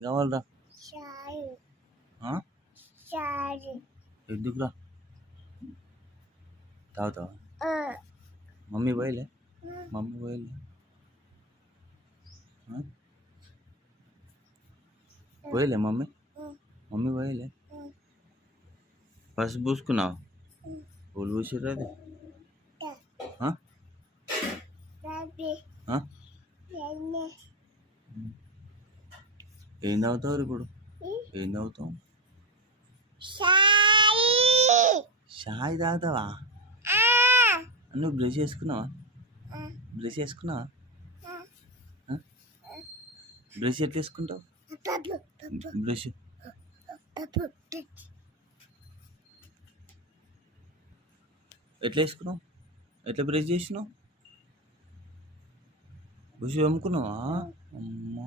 కావాలరా? చాయ్ ఆ? చాయ్ ఎందుకురా? తాగుతావా? ఆ మమ్మీ పోయలే? మమ్మీ పోయలే? పోయలే మమ్మీ? మమ్మీ పోయలే? పసుపు పూసుకున్నావా? పూలు పూసిర్రు అది? ఆ? బాబీ ఆ? ఎన్నే ఏం తాగుతావు ఇప్పుడు? ఏం తాగుతావు? చాయ్ షాయ్ తాగుతావా? నువ్వు బ్రష్ చేసుకున్నావా? బ్రష్ చేసుకున్నావా? బ్రష్ ఎట్లా వేసుకుంటావు? బ్రష్ ఎట్లా వేసుకున్నావు? ఎట్లా బ్రష్ చేసినావు? బ్రష్ అమ్ముకున్నావా? అమ్మా